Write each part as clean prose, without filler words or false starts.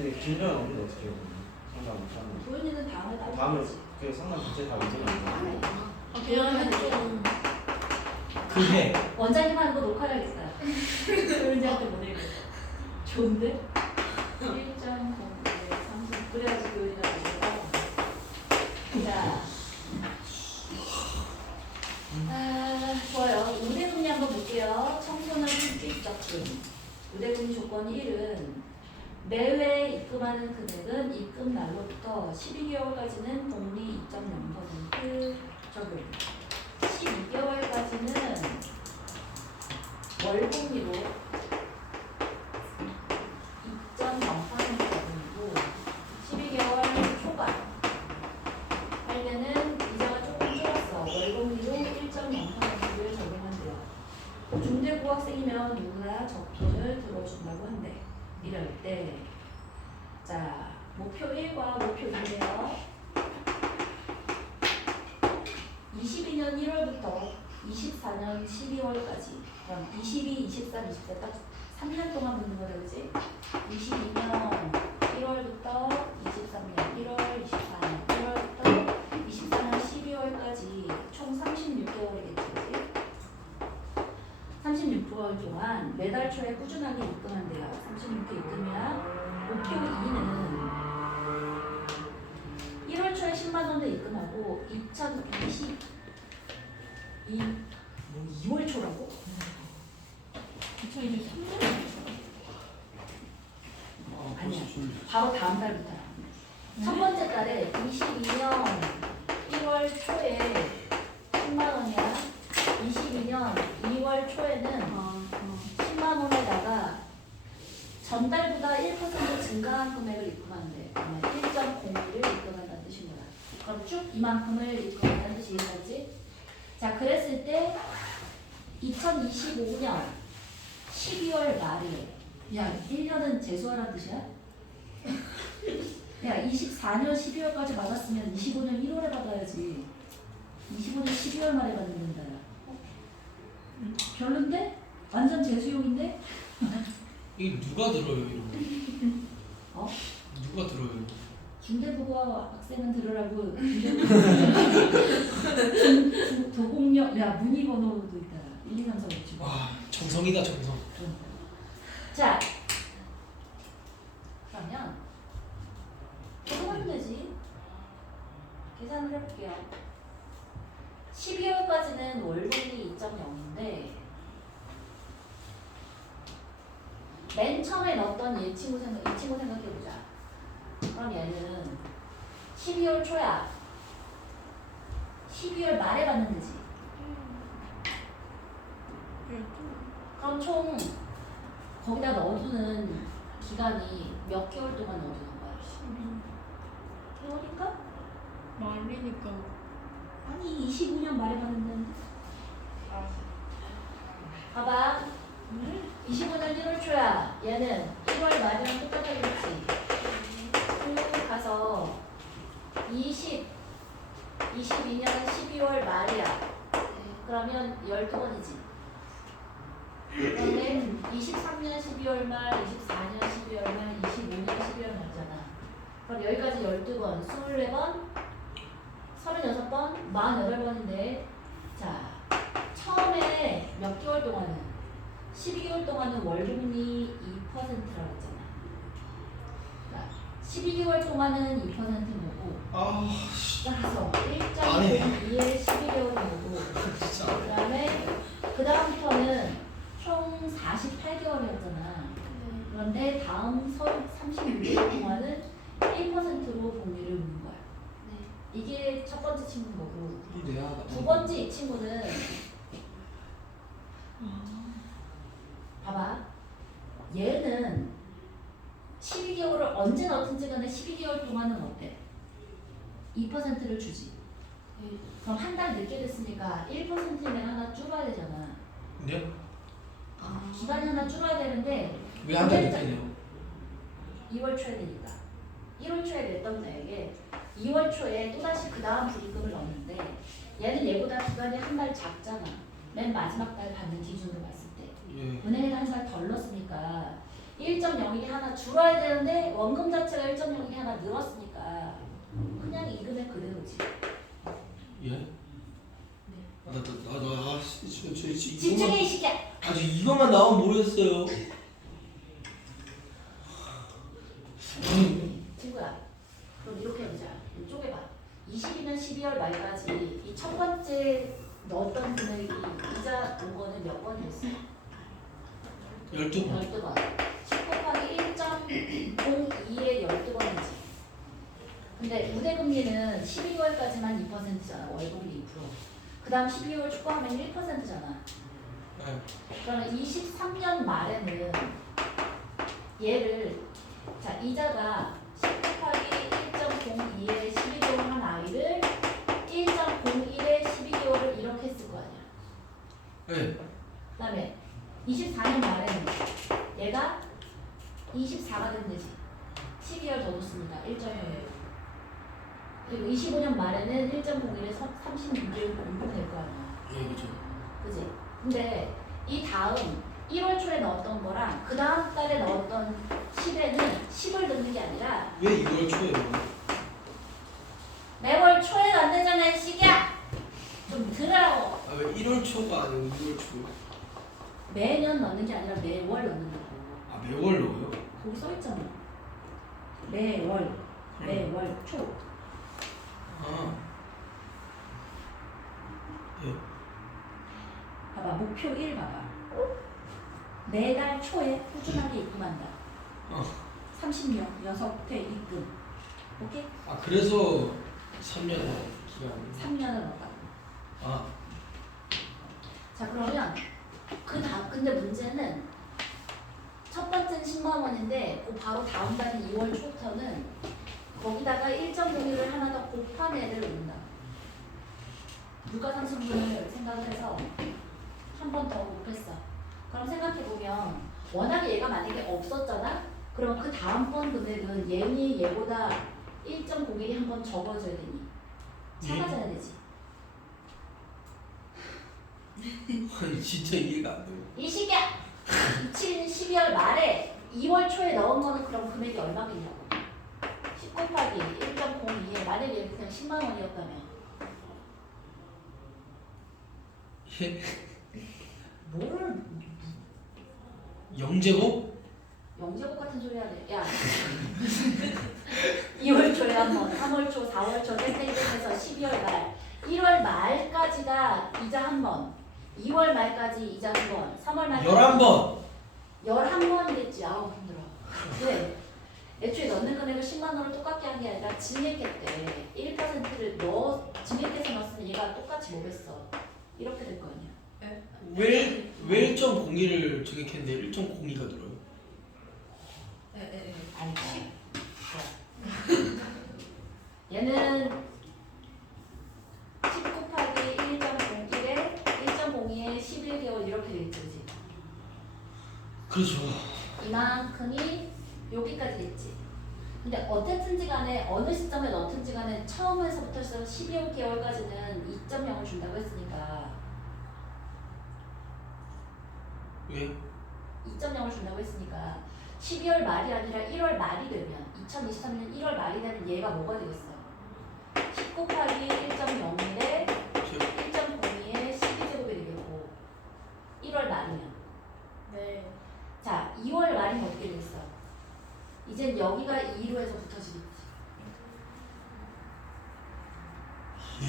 근데 김정은 언니는 어떻게 해요? 상담 못하는 도윤이는 다음에 따로 다음에 그 상담 전체 다 언제나 그러면 좀 그게 원장님 하는 거 녹화해야겠어요. 도윤이한테 보내고 좋은데? 1.0 그래야지 도윤이가 되고 자 좋아요. 우대금리 한번 볼게요. 청소년 수익 접근 우대금리 조건 1은 매회 입금하는 금액은 입금 날로부터 12개월까지는 복리 2.0% 적용 12개월까지는 월복리로 2.0% 적용이고 12개월 초과 할 때는 이자가 조금 줄었어. 월복리로 1.0%를 적용한대요. 중대고학생이면 누구나 적금을 들어준다고 한대. 이럴 때, 자, 목표 1과 목표 2인데요. 22년 1월부터 24년 12월까지. 그럼 22, 23, 24 딱 3년 동안 붙는 거죠, 그지? 22년 1월부터 23년 1월, 24년 1월부터 24년 12월까지 총 36개월이겠지, 그지? 36개월 동안 매달 초에 꾸준하게 입금한대요. 36개 입금이야. 목표 2는 1월 초에 10만 원을 입금하고 2월 초라고? 2023년? 아니야. 바로 다음 달부터야. 첫 번째 달에 22년 1월 초에 10만 원이야. 22년 2월 초에는 10만 원에다가 전달보다 1% 증가한 금액을 입금한대. 1.01을 입금한다는 뜻인 거야. 그럼 쭉 이만큼을 입금한다는 뜻이 이해가지? 자, 그랬을 때 2025년 12월 말에 야, 1년은 재수하라는 뜻이야? 야, 24년 12월까지 받았으면 25년 1월에 받아야지. 25년 12월 말에 받는다. 별론데? 완전 재수용인데? 이게 누가 들어요 이런 거? 어? 누가 들어요? 중대국어 학생은 들으라고 도공력, 야, 문의번호도 있다. 1, 2, 3, 4, 5, 6, 와 정성이다 정성. 자, 그러면 계산하면 되지. 계산을 해볼게요. 12월까지는 월급이 2.0인데 맨 처음에 넣었던 이 친구 생각해보자. 그럼 얘는 12월 초야. 12월 말에 받는 거지. 그럼 총 거기다 넣어두는 기간이 몇 개월 동안 넣어두는 거야? 12개월인가? 말이니까. 아니 25년 말에 받는다는데. 봐봐. 25년 1월 초야. 얘는 1월 말이랑 똑같아졌지. 쭉 가서 22년 12월 말이야. 그러면 12번이지. 그다음에 23년 12월 말, 24년 12월 말, 25년 12월 말이잖아. 그럼 여기까지 12번, 24번, 36번, 48번인데 자, 처음에 몇 개월 동안은 12개월 동안은 월급리 2%라고 했잖아. 자, 12개월 동안은 2%는 거고 따라서 1.02에 12개월은 거고 그 다음에 그 다음부터는 총 48개월이었잖아. 그런데 다음 36개월 동안은 1%로 복리를 묻는 거야. 이게 첫 번째 친구인 거고 두 번째 이 친구는 봐봐. 얘는 12개월을 언제 넣든지 간에 12개월 동안은 어때? 2%를 주지. 그럼 한 달 늦게 됐으니까 1%면 하나 줄어야 되잖아. 네? 기간이 하나 줄어야 되는데 왜 한 달 늦게네요? 2월 초에 되니까 1월 초에 냈던 거에게 2월 초에 또다시 그 다음 불입금을 넣었는데 얘는 얘보다 기간이 한 달 작잖아. 맨 마지막 달 받는 기준으로 봤을 때 예. 은행에다 한 달 덜 넣었으니까 1.0% 1.01이 하나 줄어야 되는데 원금 자체가 1.01이 하나 늘었으니까 그냥 이 금액 그대로지. 예? 집중해 이 시기야. 아직 이것만 나오면 모르겠어요. 친구야, 그럼 이렇게 해보자. 이쪽에 봐. 20이면 12월 말까지 이 첫 번째 넣었던 금액이 이자 온 거는 몇 번이었어? 12번. 12번. 10 곱하기 1.02에 12번이지. 근데 우대금리는 12월까지만 2%잖아. 월급이 2%. 그 다음 12월 추가하면 1%잖아. 네. 그러면 23년 말에는 얘를 자 이자가 10 곱하기 1.02에 12개월 한 아이를 1.01에 12개월을 이렇게 했을 거 아니야. 네. 그 다음에 24년 말에는 얘가 24가 되면 되지. 12개월 더 줬습니다. 1.01. 그리고 25년 말에는 1.01에 36개월 공부가 될 거 아니야. 예, 그죠. 그지? 근데 이 다음 1월 초에 넣었던 거랑 그 다음 달에 넣었던 10에는 10을 넣는 게 아니라 왜 2월 초에 매월 초에 안 되잖아 이 시기야. 좀 들으라고. 아, 왜 1월 초가 아니고 2월 초? 매년 넣는 게 아니라 매월 넣는 거고. 아, 매월 넣어요? 거기 써 있잖아. 매월 초. 아. 예. 봐봐 목표 1 봐봐. 매달 초에 꾸준하게 입금한다. 30명 6회 입금. 오케이? 아, 그래서 3년 기간. 3년을 넣었다. 아. 자 그러면 근데 문제는 첫 번째는 10만 원인데 그 바로 다음 달인 2월 초부터는 거기다가 1.01을 하나 더 곱한 애를 넣는다. 물가상승분을 생각을 해서 한 번 더 곱했어. 그럼 생각해보면 워낙에 얘가 만약에 없었잖아? 그럼 그 다음번 금액은 얘보다 1.01이 한 번 적어져야 되니 작아져야 되지. 아니, 진짜 이해가 안 돼요. 이 시기야! 12월 말에 2월 초에 넣은 거는 그럼 금액이 얼마겠냐고. 10 곱하기 1.02에 만약에 얘는 그냥 10만 원이었다면 예? 뭘 영제곱? 영제곱 같은 소리 하네. 야 2월 초에 한 번, 3월 초, 4월 초 땡땡땡해서 12월 말 1월 말까지가 이자 한 번, 2월 말까지 이자 두 번, 3월 말까지 11번. 11번이겠지. 아우 힘들어. 왜? 애초에 넣는 금액을 10만 원을 똑같게 한 게 아니라 증액회 때 1%를 증액해서 넣었으면 얘가 똑같이 뭐겠어. 이렇게 될 거 아니야. 왜 1.01을 저격했는데 1.02가 들어요? 알지? 얘는 10 곱하기 1.01에 1.02에 11개월 이렇게 되겠지. 그치? 그렇죠. 이만큼이 여기까지 됐지. 근데 어쨌든지 간에 어느 시점에 넣든지 간에 처음에서부터 해서 12개월까지는 2.0을 준다고 했으니까 왜? 2.0을 준다고 했으니까 12월 말이 아니라 1월 말이 되면 2023년 1월 말이 되면 얘가 뭐가 되겠어? 10 곱하기 1.01에 1.02에 12제곱이 되겠고 1월 말이면 네. 자 2월 말이면 어떻게 되겠어? 이젠 여기가 2로 해서 붙어지겠지.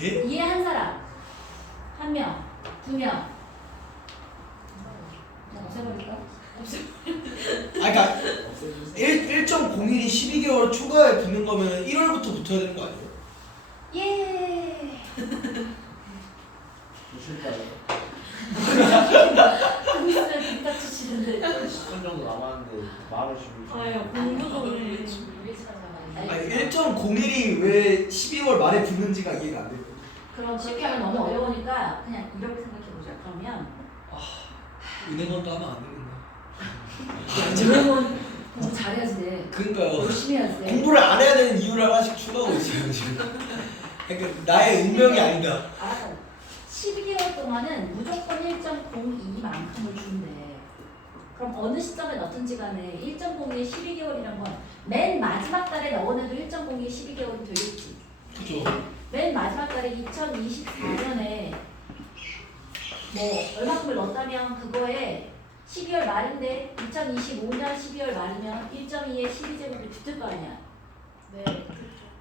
예? 이해한 사람? 한 명, 두 명. 나 없애버릴까? 아, 그러니까 1.01이 12개월 초과에 붙는 거면 1월부터 붙어야 되는 거 아니에요? 예. 무실까요? 하고 있으면 빈탁 치시는데. 10분 정도 남았는데 말을 준비 좀. 아유 공부 좀 해. 아니 1.01이 왜 12월 말에 붙는지가 이해가 안 돼요. 그럼 그렇게 하면 너무 어려우니까 그냥 이렇게 생각해보자. 그러면 은행원도 하면 안 되겠네. 은행원 공부 잘해야지 돼. 그러니까요. 열심히 해야지 돼. 공부를 안 해야 되는 이유를 하나씩 추가하고 있어요 지금. 그러니까 나의 운명이 아니다. 알았어. 12개월 동안은 무조건 1.02만큼을 준대. 그럼 어느 시점에 넣든지 간에 1.02에 12개월이란 건 맨 마지막 달에 넣어내도 1.02에 12개월이 되겠지. 그죠? 맨 마지막 달에 2024년에 뭐 얼마큼을 넣었다면 그거에 12월 말인데 2025년 12월 말이면 1.2에 12제곱이 붙을 거 아니야. 네.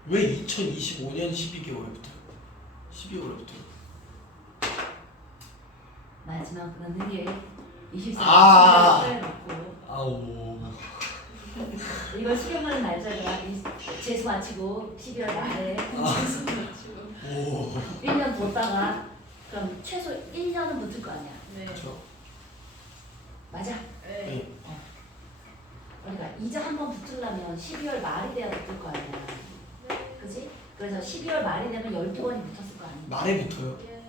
왜 2025년 12개월에 붙어요? 12월에 붙어요? 마지막으로는 게 24년 아. 12월에 넣고 아오. 이걸 수령하는 날짜가 재수 마치고 12월 말에 오. 1년 뒀다가 그럼 최소 1년은 붙을 거 아니야. 네. 그렇죠. 맞아? 네. 그러니까 이제 한번 붙으려면 12월 말이 돼야 붙을 거 아니야. 그지? 그래서 12월 말이 되면 12번이 붙었을 거 아니야. 말에 붙어요? 예.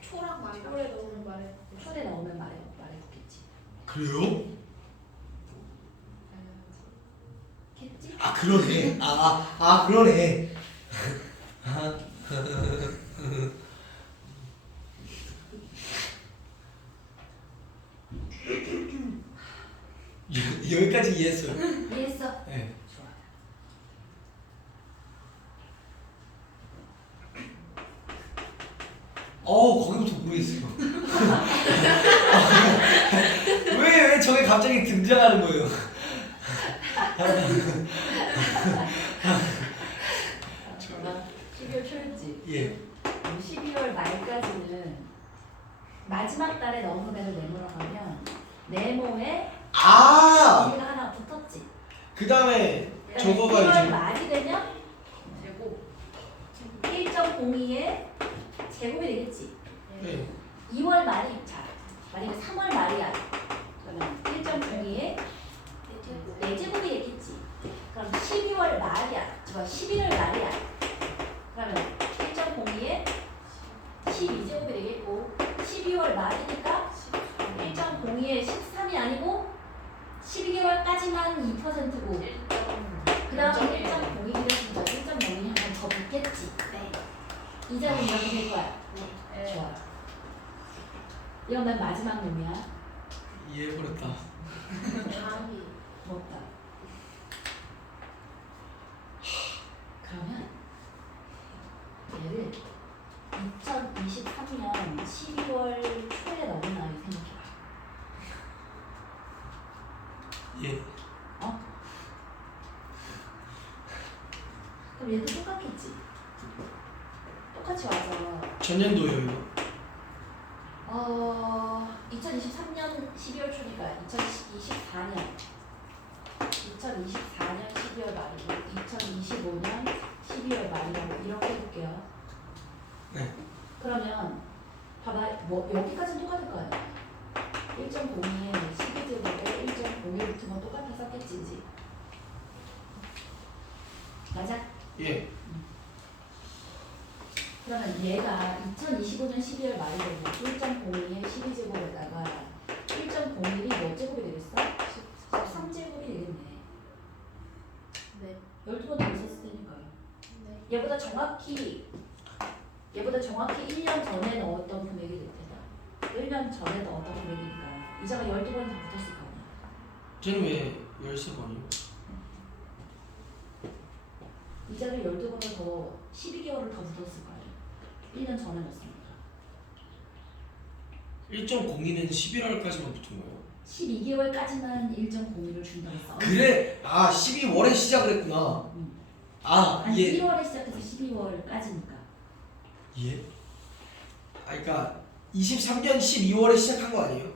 초랑 말이랑 초에 넣으면 말해. 초에 나오면 말에 붙겠지. 그래요? 겠지? 아 그러네. 그러네. 여기까지 이해했어요. 이해했어? 네. 좋아. 거기부터 모르겠어요. 왜 저게 갑자기 등장하는 거예요? 좋아. 12월 초였지? 예. 12월 말까지는 마지막 달에 넣은 금액을 네모로 가면 네모에 비가 하나 붙었지. 그 다음에 저거가 1월 이제 말이 되면 제곱. 1.02에 제곱이 되겠지. 네. 2월 말이 만약에 3월 말이야. 그러면 1.02에 4제곱이 되겠지. 그럼 12월 말이야. 11월 말이야. 그러면 1.02에 12제곱이 되겠고 12월 말이니까 1.02에 13이 아니고 12개월까지만 2%고 그 다음에 1.02가 됐으니까 1.02이 한 번 더 붙겠지. 이 점은 이렇게 될 거야. 네. 좋아. 이건 맨 마지막 놈이야. 이해해버렸다. 다음이. 먹다. 그러면 얘를 2023년 12월 초에 넣은 날이 생각해봐. 예. 그럼 얘도 똑같겠지? 똑같이 와서 전년도예요 이거. 2023년 12월 초니까 2024년 12월 말이고 2025년 12월 말이라고 이렇게 해볼게요. 네. 그러면 봐봐, 뭐 여기까지는 똑같을 거 아니야. 1.02에 12제곱에 1.01 붙으면 똑같이 썼겠지, 그지? 맞아? 예. 그러면 얘가 2025년 12월 말이 되고 1.02에 12제곱에다가 1.01이 몇 제곱이 되겠어? 13제곱이 되겠네. 네. 12번 더 있었으니까. 네. 얘보다 정확히 1년 전에 넣었던 금액이 될 테다. 1년 전에 넣었던 금액이니까 이자가 12번이 더 붙었을 거 아니야. 쟤는 왜 13번이요? 이자를 12번을 더 12개월을 더 붙었을 거 아니야. 1년 전에 넣었으니까. 1.02는 11월까지만 붙은 거예요. 12개월까지만 1.01을 준다 했어. 그래? 12월에 시작을 했구나. 아니 예. 1월에 시작해서 12월까지니까. 예? 그러니까 23년 12월에 시작한 거 아니에요?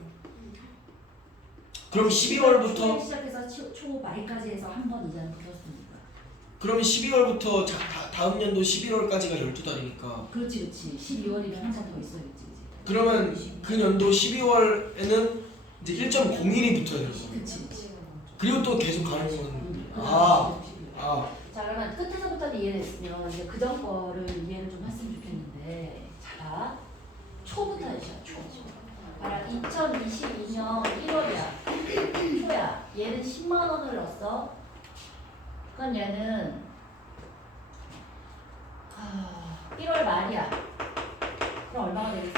그럼 11월부터 시작해서 초 말까지 해서 한 번 이자는 붙었으니까. 그러면 12월부터 다음 연도 11월까지가 12달이니까 그렇지. 12월이면 한 번 더 있어야겠지. 그러면 그 연도 12월에는 이제 1.01이 붙어야 되는 거예요. 그치. 그리고 또 계속 가는 건 자 그러면 끝에서부터 이해됐으면 이제 그 전 거를 이해를 좀 했으면 좋겠는데 자 초부터 해주자. 초. 봐라 2022년 1월이야. 초야. 얘는 10만 원을 넣었어. 그럼 얘는 1월 말이야. 그럼 얼마가 되겠어?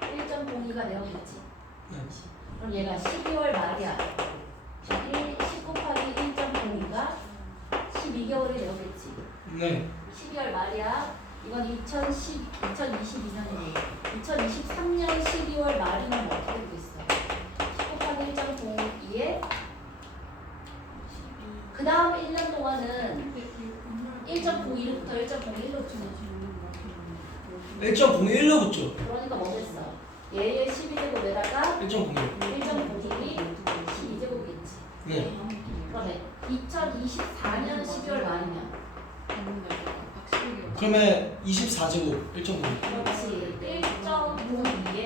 1.02가 되었겠지. 네. 그럼 얘가 12월 말이야. 10 곱하기 1.02가 12개월이 되었겠지. 네. 12월 말이야. 이건 2022년이고 2023년 12월 말이면 어떻게 되겠어? 10 곱하기 1.02에 그 다음 1년 동안은 1.01부터 1.01로 주는 1.01로 붙죠. 그러니까 뭐겠어? 얘의 12제곱에다가 1.01. 1.01이 12제곱이겠지. 네. 그러면 2024년 12월 말이면 그러면 24제곱 1.01. 그렇지. 1.02에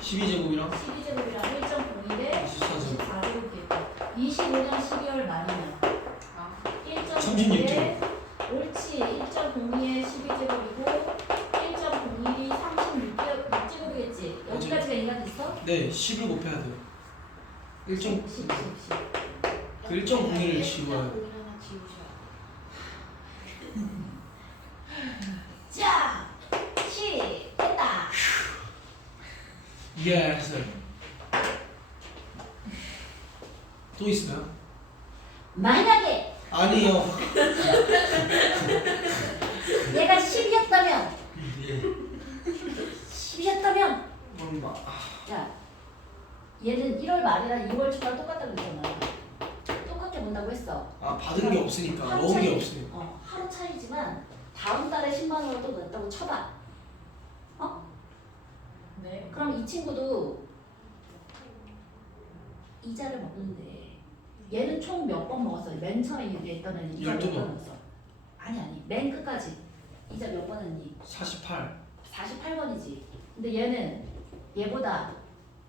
12제곱이랑 12제곱이랑 1.01에 24제곱. 24제곱이겠고 25년 12월 말이면 36제곱. 1.02에 옳지. 1.02에 12제곱이고 1.01이 36제곱이겠지. 여기까지가 이해가 됐어? 네, 10을 곱해야 돼요. 1. 10. 그 1.01을 지워야 돼. 자, 됐다. 예, 알았어요. 또 있어요? 만약에 아니요. 얘가 10이었다면 예. 10이었다면 얼마? 자, 얘는 1월 말이랑 2월 초랑 똑같다고 그랬잖아. 똑같게 본다고 했어. 아, 받은 게 없으니까. 하루 넣은 게 차이- 없으니까. 하루 차이지만 다음 달에 10만 원을 또 냈다고 쳐봐. 네. 그럼 이 친구도 이자를 먹는데 얘는 총 몇 번 먹었어? 맨 처음에 얘기했던 애는 이자 몇 12번. 번 먹었어? 아니 맨 끝까지 이자 몇 번 했니? 48. 48번이지. 근데 얘는 얘보다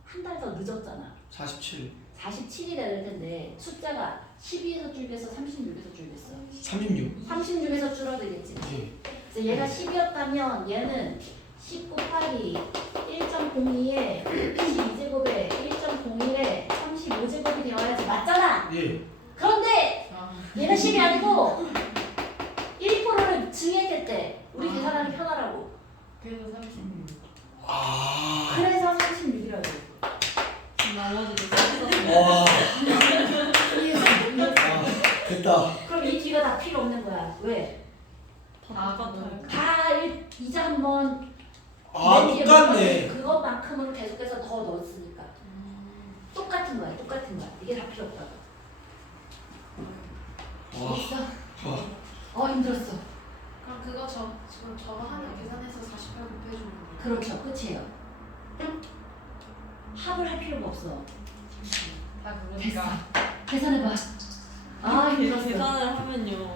한 달 더 늦었잖아. 47. 47이 될 텐데 숫자가 12에서 줄겠어? 36에서 줄겠어? 36. 36에서 줄어들겠지. 예. 그래서 얘가 10이었다면 얘는 10 곱하기 1.02에 12제곱에 1.01에 35제곱이 되어야지. 맞잖아. 예. 그런데 얘는 10이 아니고 1%를 증액했대. 우리 계산하기 편하라고. 그래서 30. 아. 그래서 36이라고. 나머지도 와. 이해했어? 아, 됐다. 그럼 이 뒤가 다 필요 없는 거야. 왜? 다 똑같아요. 다 이자 한번 아, 맨 뒤에 똑같네. 그것만큼으로 계속해서 더 넣었으니까 똑같은 거야. 똑같은 거야. 이게 다 필요 없다고. 와. 됐어? 와. 힘들었어. 그럼 그거 지금 저거 하나 계산해서 48 곱해주면 돼요. 그렇죠. 끝이에요. 합을 할 필요가 없어. 다 됐어. 그러니까. 계산해봐. 힘들었어. 계산을 하면요.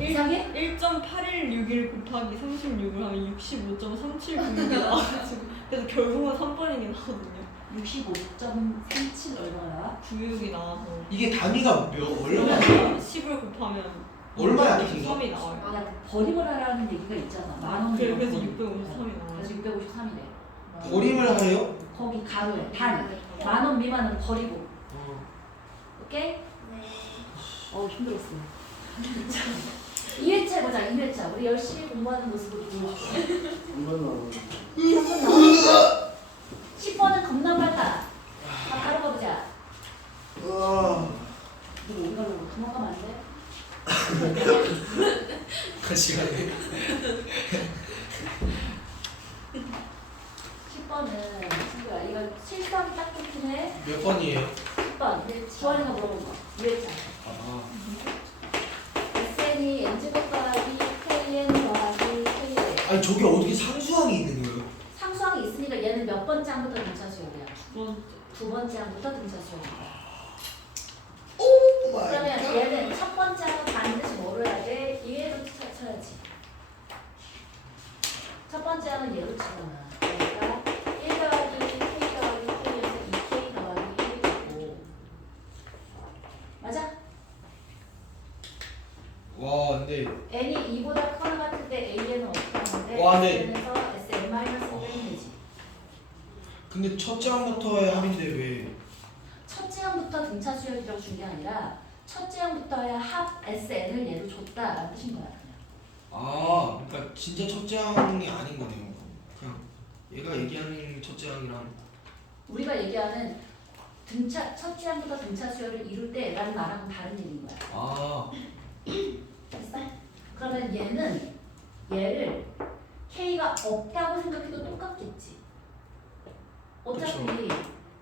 이상해? 1.8161 곱하기 36을 하면 65.3796이 나와가지고 그래서 결국은 3번인 게 나거든요. 65.37 얼마야? 96이 나와서 이게 단위가 얼마? 10을 곱하면 얼마야, 단위가? 3이 나와요. 야, 버림을 하라는 얘기가 있잖아. 만 원. 그래서 653이 나와요. 그래서 653이래. 버림을 하래요? 거기 가로에 단. 만 원 미만은 버리고. 오케이? 힘들었어. 2회차 해보자. 2회차. 우리 열심히 공부하는 모습을 보여줄게. 이건 나오는 3번 나와. 10번은 겁나 빨라. 바로 가보자. 으아. 너 어디 가려고? 도망가면 안 돼? 같이 가네. 10번은 친구야. 이거 실수하기 딱 좋네. 몇 번이에요? 10번. 근데 주환이가 물어본 거. 2회차. 아. SN이 NG곱 더하기 KN 더하기 KN. 아니, 저게 어떻게 상수항이 있는 거예요? 상수항이 있으니까 얘는 몇 번째 항부터 등차 수열이야? 두 두 번째 항부터 등차 수열이야. 오 마이 그러면 갓. 얘는 첫 번째 항은 반드시 뭐로 해야 돼? 얘로 쳐야지. 첫 번째 항은 얘로 치잖아. 그러니까 1 더하기 K 더하기 K에서 2K 더하기 1이 되고. 맞아? 와, 근데 n이 2보다 커나 같을 때 AN은 어떻게 하는데? 와, 네. n에서 SN-1을 빼면 되지. 근데 첫째 항부터의 합인데 왜? 첫째 항부터 등차 수열이라고 준 게 아니라 첫째 항부터의 합 SN을 얘로 줬다라는 뜻인 거야. 그냥. 아, 그러니까 진짜 첫째 항이 아닌 거네요. 그냥 얘가 얘기하는 첫째 항이랑 우리가 얘기하는 첫째 항부터 등차 수열을 이룰 때라는 말하고 다른 얘기인 거야. 아 됐어? 그러면 얘를 K가 없다고 생각해도 똑같겠지. 어차피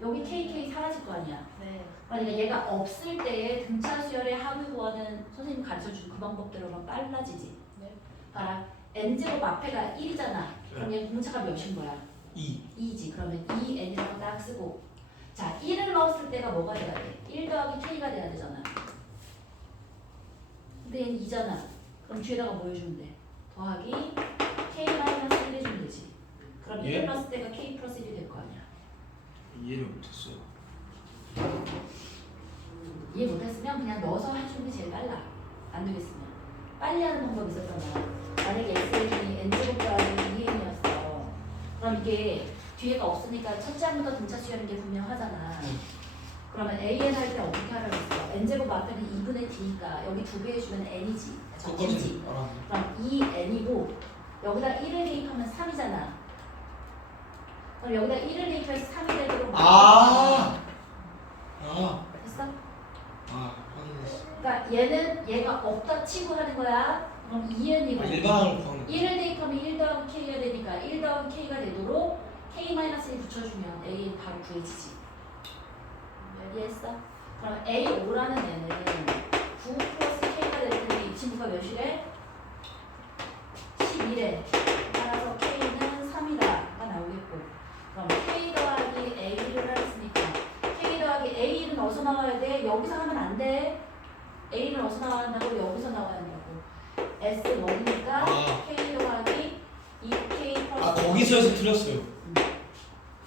여기 KK 사라질 거 아니야. 네. 만약에 얘가 없을 때의 등차 수열의 합을 구하는 선생님 가르쳐준 그 방법대로만 빨라지지. 네. 봐라. n제곱 앞에가 1이잖아. 그럼 얘 공차가 몇인 거야? 2. 2지. 그러면 2n이라고 딱 쓰고. 자, 1을 넣었을 때가 뭐가 돼야 돼? 1 더하기 k가 돼야 되잖아. 근데 얘는 2잖아. 그럼 뒤에다가 뭐 해주면 돼? 더하기 k 마이너스 1 해주면 되지. 그럼 예? 1을 넣었을 때가 k 플러스 1이 될 거 아니야. 이해를 못했어요. 이해 못했으면 그냥 넣어서 해주는 게 제일 빨라. 안 되겠으면. 빨리 하는 방법이 있었잖아. 만약에 xn이 n제곱 더하기 2n이었어. 그럼 이게 뒤에가 없으니까 첫째 항부터 등차 수열인 게 분명하잖아. 그러면 an 할 때 어떻게 하라고 했어? n제곱 앞에는 2분의 d니까 여기 2배 해주면 n이지. 그거까지 알아. 그럼 2n이고 여기다 1을 대입하면 3이잖아. 그럼 여기다 1을 대입해서 3이 되도록 아 됐어? 확인했어. 그러니까 얘가 없다 치고 하는 거야. 그럼 2n이고 일반항을 구하는 1을 대입하면 1 더하기 k가 되니까 1 더하기 k가 되도록 k-1 붙여주면 a 바로 구해지지. 이해했어? 그럼 a5라는 애는 9 플러스 k가 될 텐데 이 친구가 몇이래? 11에 따라서 k는 3이다가 나오겠고, 그럼 k 더하기 a를 했으니까 k 더하기 a는 어디서 나와야 돼? 여기서 하면 안 돼. a는 어디서 나와야 한다고? 여기서 나와야 한다고. S1이니까 아. k 더하기 2k 플러스 거기서 해서 틀렸어요.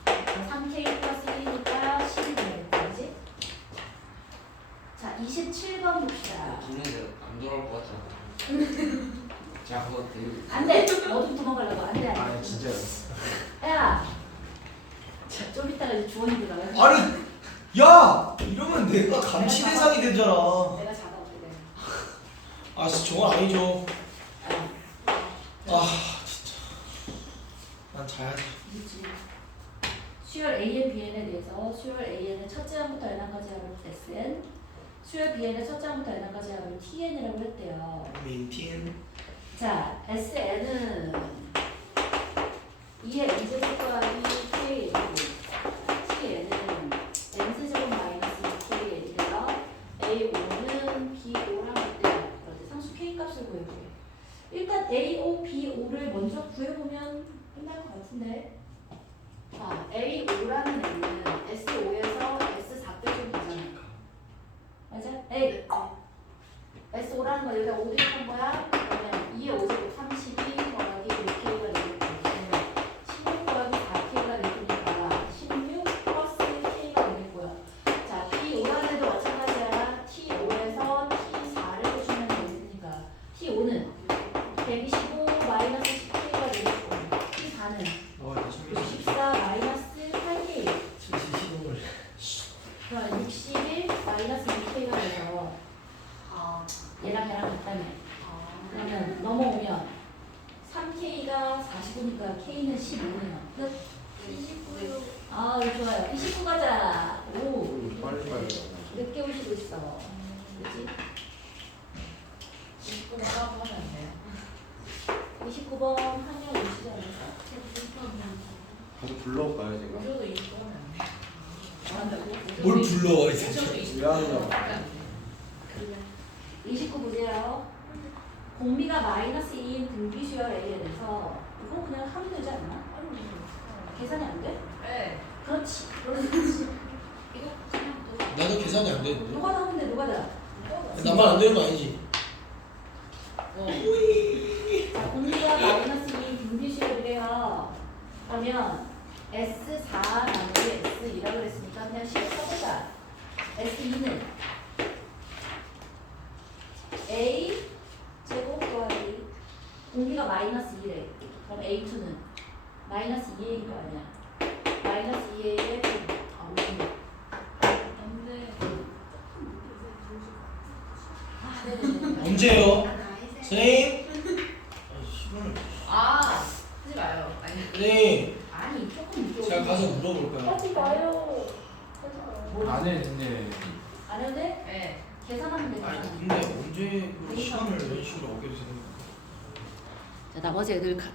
3k 플러스 1이니까 10이 되겠다. 그지? 자, 27번 봅시다. 듣는데 안 돌아올 것 같지 않아? 제가 그거 되게 안 돼! 너도 도망가려고. 안 돼. 아 진짜요? 야! 자, 좀 이따가 이제 주원이 들어가요. 아니 야 이러면 내가 감시 대상이 되잖아. 내가 잡아볼게. 아 진짜 저건 아니죠. 아 진짜 난 자야지. 그렇지. 수열 AN, BN에 대해서 수열 AN의 첫째 항부터 n항까지 합을 SN, 수열 BN의 첫째 항부터 n항까지 합을 TN이라고 했대요. 메인틴. 자, SN은 2의 n제곱 더하기 K이고, TN은 n제곱 마이너스 KN인데요. A5는 B5라고 했대요. 그런데 상수 K 값을 구해보게. 일단 A5, B5를 먼저 구해보면 끝날 것 같은데. 자, A5라는 애는 S5에서 S4 빼주면 되잖아. 맞아? A. S5라는 거 여기다 5 대입한 거야? 그러면 2의 5제곱 32 더하기 6K가 되겠고, 16 더하기 4K가 되니까 16 플러스 K가 되겠고요. 자, T5라는 애도 마찬가지야. T5에서 T4를 보시면 되니까 T5는 125 마이너스 10K가 되겠고, T4는 64 마이너스 8K. 그럼 61 마이너스 2K가 돼서 얘랑 같다며. 그러면 넘어오면 3K가 45니까 K는 15네요. 끝. 29요. 아, 좋아요. 29 가자. 오. 빨리 늦게 오시고 있어. 그치? 29번 하면 안 돼요. 29번 한명 오시지 않았어? 가서 불러올까요 제가? 우주도 29번 안 돼요. 뭘 불러 이 우주도 새끼. 29번 29 보세요. 공비가 마이너스 2인 등비 수열 A에 대해서 이거 그냥 하면 되지 않나? 계산이 안 돼? 네. 그렇지. 그렇지. 이거 그냥 또 나도 계산이 안 되는데. 누가 다 하면 돼, 누가 다. 나만 안 되는 거 아니지? 자, 공비가 마이너스 2인 등비 수열이래요. 그러면 S4 나누기 S2라고 그랬으니까 그냥 식을 써보자. S2는 A 제곱 더하기 공비가 마이너스 2래. 그럼 A2는 마이너스 2A일 거 아니야. 마이너스 2A에 아, 네네네. 언제요? 선생님? 아, 하지 마요. 아니. 선생님 아니, 조금 늦게 제가 오시면 가서 물어볼까요? 하지 마요. 뭐 안 해도 된대. 안 해도 돼? 네. 계산하면 돼. 아니 계산. 근데 언제 그 시간을 이런 식으로 어기게 되는 거야? 자, 나머지 애들 잡아.